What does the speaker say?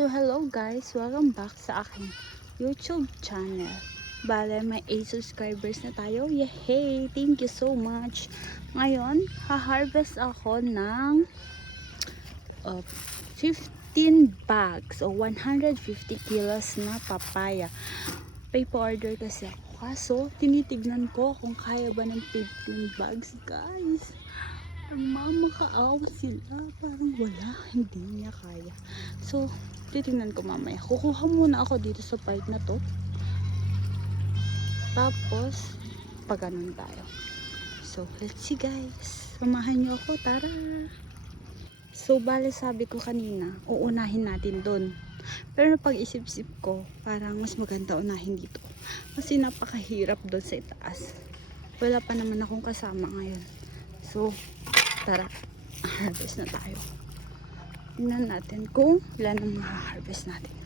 So hello guys, welcome back sa aking YouTube channel. Bale, may 8 subscribers na tayo. Yay! Thank you so much. Ngayon, ha-harvest ako ng 15 bags o 150 kilos na papaya. Pay-order kasi ako. Kaso, tinitignan ko kung kaya ba ng 15 bags, guys. Mamakaawa sila. Parang wala. Hindi niya kaya. So, titingnan ko mamaya. Kukuha muna ako dito sa part na to. Tapos, pag-anon tayo. So, let's see guys. Samahan niyo ako. Tara! So, bale sabi ko kanina, uunahin natin doon. Pero napag-isip-isip ko, parang mas maganda unahin dito. Kasi napakahirap doon sa itaas. Wala pa naman akong kasama ngayon. So, tara, harvest na tayo. Tingnan natin kung ilan ang maha-harvest natin.